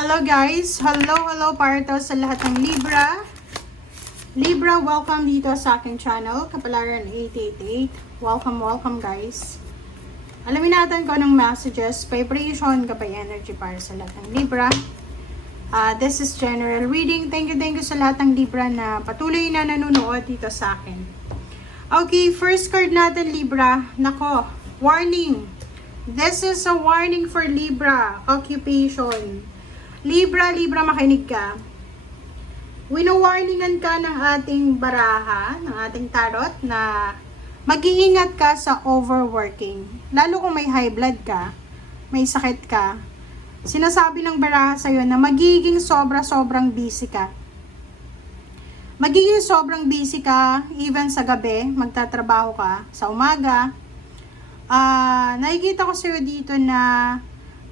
Hello guys! Hello para to sa lahat ng Libra. Libra, welcome dito sa aking channel, Kapalaran 888. Welcome guys. Alamin natin kung anong messages, vibration, kapay energy para sa lahat ng Libra. This is general reading. Thank you sa lahat ng Libra na patuloy na nanonood dito sa akin. Okay, first card natin Libra. Nako, warning. This is a warning for Libra. Occupation. Libra, makinig ka. Wino-warningan ka ng ating baraha, ng ating tarot, na mag-iingat ka sa overworking. Lalo kung may high blood ka, may sakit ka. Sinasabi ng baraha sa'yo na magiging sobrang busy ka. Magiging sobrang busy ka, even sa gabi, magtatrabaho ka, sa umaga. Nakikita ko sa'yo dito na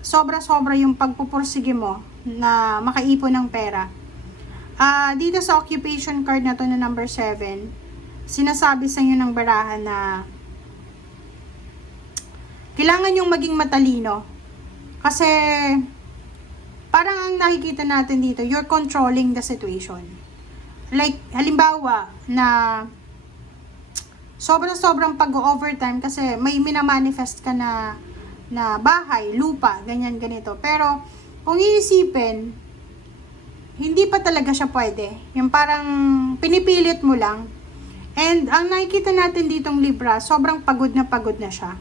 sobra yung pagpupursige mo na makaipon ng pera. Dito sa occupation card na to na number 7, sinasabi sa inyo ng baraha na kailangan yung maging matalino. Kasi parang ang nakikita natin dito, you're controlling the situation. Like, halimbawa na sobrang pag-overtime kasi may minamanifest ka na bahay, lupa, ganito. Pero kung iisipin, hindi pa talaga siya pwede. Yung parang pinipilit mo lang. And ang nakikita natin ditong Libra, sobrang pagod na siya.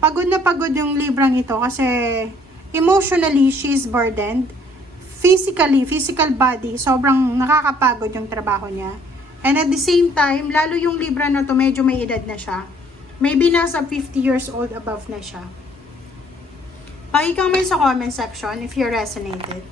Pagod yung Librang ito kasi emotionally, she's burdened. Physically, physical body, sobrang nakakapagod yung trabaho niya. And at the same time, lalo yung Libra na to, medyo may edad na siya. Maybe nasa 50 years old above na siya. Paki-comment sa comment section if you resonated.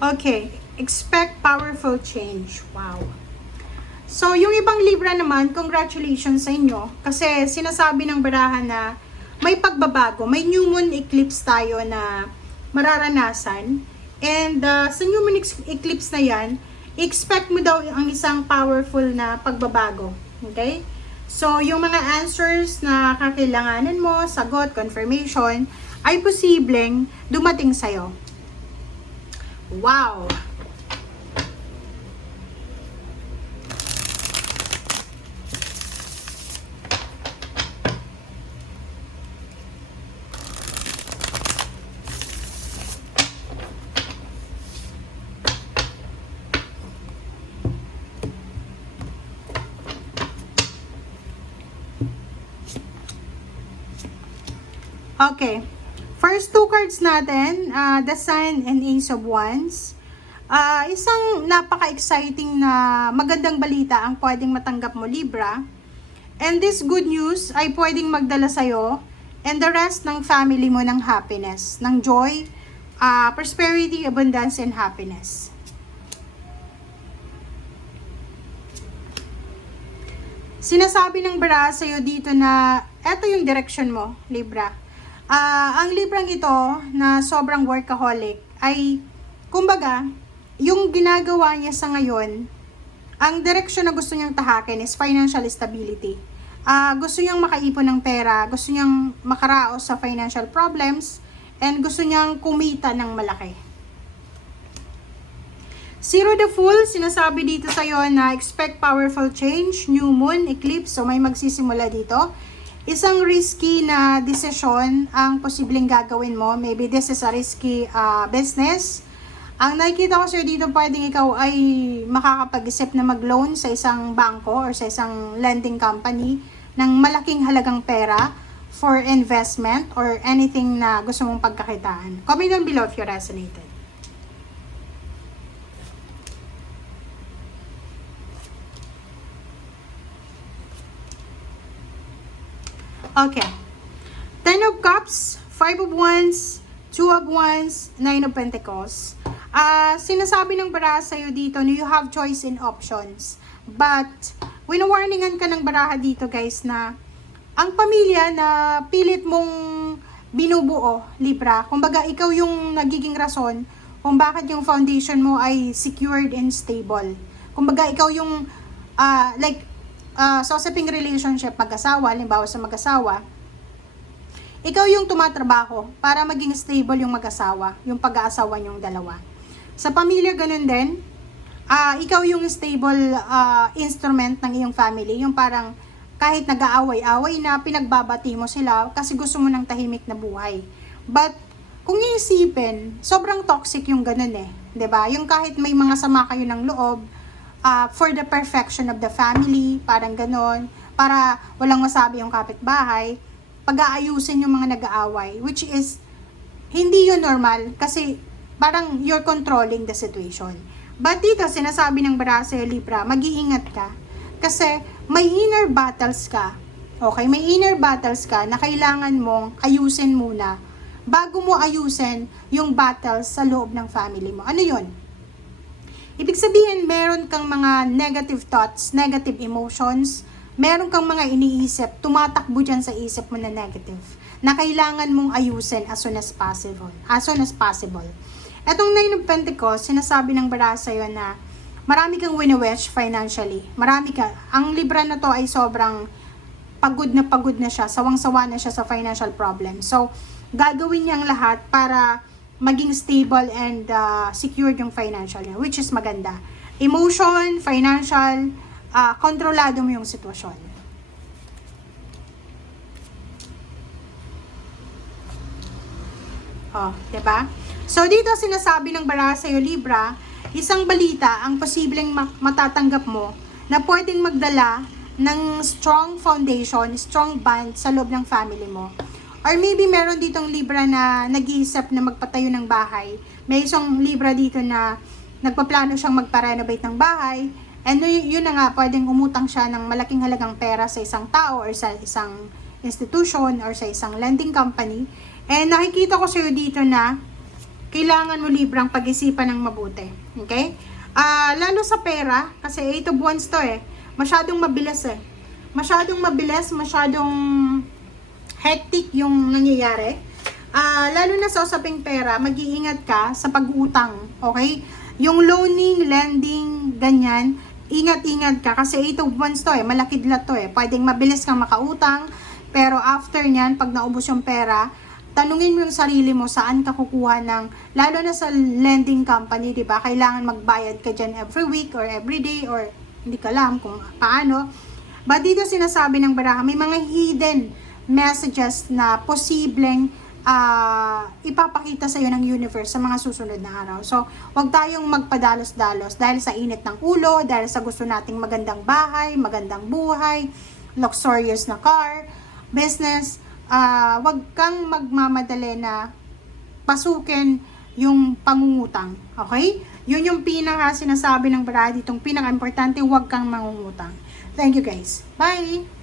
Okay, expect powerful change. Wow. So, yung ibang Libra naman, congratulations sa inyo. Kasi sinasabi ng baraha na may pagbabago, may new moon eclipse tayo na mararanasan. And sa new moon eclipse na yan, expect mo daw ang isang powerful na pagbabago. Okay? So, yung mga answers na kakailanganan mo, sagot, confirmation, ay posibleng dumating sa'yo. Wow! Okay. First two cards natin, the Sun and Ace of Wands. Isang napaka-exciting na magandang balita ang pwedeng matanggap mo, Libra. And this good news ay pwedeng magdala sa'yo and the rest ng family mo ng happiness, ng joy, prosperity, abundance, and happiness. Sinasabi ng baraha sa'yo dito na eto yung direction mo, Libra. Ang Librang ito na sobrang workaholic ay, kumbaga, yung ginagawa niya sa ngayon, ang direksyon na gusto niyang tahakin is financial stability. Gusto niyang makaipon ng pera, gusto niyang makaraos sa financial problems, and gusto niyang kumita ng malaki. Zero the Fool, sinasabi dito sa'yo na expect powerful change, new moon, eclipse, so may magsisimula dito. Isang risky na desisyon ang posibleng gagawin mo. Maybe this is a risky business. Ang nakikita ko sa'yo dito, pwedeng ikaw ay makakapag-isip na mag-loan sa isang bangko or sa isang lending company ng malaking halagang pera for investment or anything na gusto mong pagkakitaan. Comment down below if you resonated. Okay. 10 of Cups, 5 of Wands, 2 of Wands, 9 of Pentacles. Sinasabi ng baraha sa'yo dito na you have choice in options. But, wino-warningan ka ng baraha dito guys na ang pamilya na pilit mong binubuo, Libra. Kumbaga, ikaw yung nagiging rason kung bakit yung foundation mo ay secured and stable. Kumbaga, ikaw yung sa usaping relationship, mag-asawa, halimbawa sa mag-asawa, ikaw yung tumatrabaho para maging stable yung mag-asawa, yung pag-aasawa niyong dalawa. Sa pamilya, ganun din. Ikaw yung stable instrument ng iyong family, yung parang kahit nag-aaway-away na, pinagbabati mo sila kasi gusto mo ng tahimik na buhay. But, kung iisipin, sobrang toxic yung ganun eh. 'Di ba? Yung kahit may mga sama kayo ng loob, for the perfection of the family, parang ganun, para walang masabi yung kapitbahay, pag-aayusin yung mga nag-aaway, which is, hindi yun normal, kasi parang you're controlling the situation. But dito, sinasabi ng Barasa Libra, mag-iingat ka, kasi may inner battles ka, okay? May inner battles ka na kailangan mong ayusin muna, bago mo ayusin yung battles sa loob ng family mo. Ano yun? Ibig sabihin, meron kang mga negative thoughts, negative emotions, meron kang mga iniisip, tumatakbo dyan sa isip mo na negative, na kailangan mong ayusin as soon as possible. Etong Nine of Pentacles, sinasabi ng Barasa yun na marami kang wini-wish financially. Marami ka. Ang Libra na to ay sobrang pagod na siya, sawang-sawa na siya sa financial problem. So, gagawin niya ang lahat para maging stable and secured yung financial niya, which is maganda. Emotion, financial, kontrolado mo yung sitwasyon. Diba? So, dito sinasabi ng Barasa Libra, isang balita ang posibleng matatanggap mo na pwedeng magdala ng strong foundation, strong bond sa loob ng family mo. Or maybe meron ditong Libra na nag-iisip na magpatayo ng bahay. May isang Libra dito na nagpaplano siyang magpa-renovate ng bahay. And yun na nga, pwedeng umutang siya ng malaking halagang pera sa isang tao or sa isang institution or sa isang lending company. And nakikita ko sa'yo dito na kailangan mo Librang pag-isipan ng mabuti. Okay? Lalo sa pera, kasi 8 of Wands to eh. Masyadong mabilis eh. Masyadong hectic yung nangyayari. Lalo na sa usaping pera, mag-iingat ka sa pag-utang. Okay? Yung loaning, lending, ganyan, ingat-ingat ka kasi 8 of Wands to eh, malakidlat to eh. Pwedeng mabilis kang makautang, pero after nyan, pag naubos yung pera, tanungin mo yung sarili mo saan ka kukuha ng, lalo na sa lending company, di ba? Kailangan magbayad ka dyan every week or every day or hindi ka alam kung paano. But dito sinasabi ng baraha, may mga hidden messages na posibleng ipapakita sa iyo ng universe sa mga susunod na araw. So, wag tayong magpadalos-dalos dahil sa init ng ulo, dahil sa gusto nating magandang bahay, magandang buhay, luxurious na car, business. Wag kang magmamadali na pasukin yung pangungutang. Okay? Yun yung pinaka sinasabi ng Barada ditong pinaka-importante, wag kang mangungutang. Thank you guys. Bye!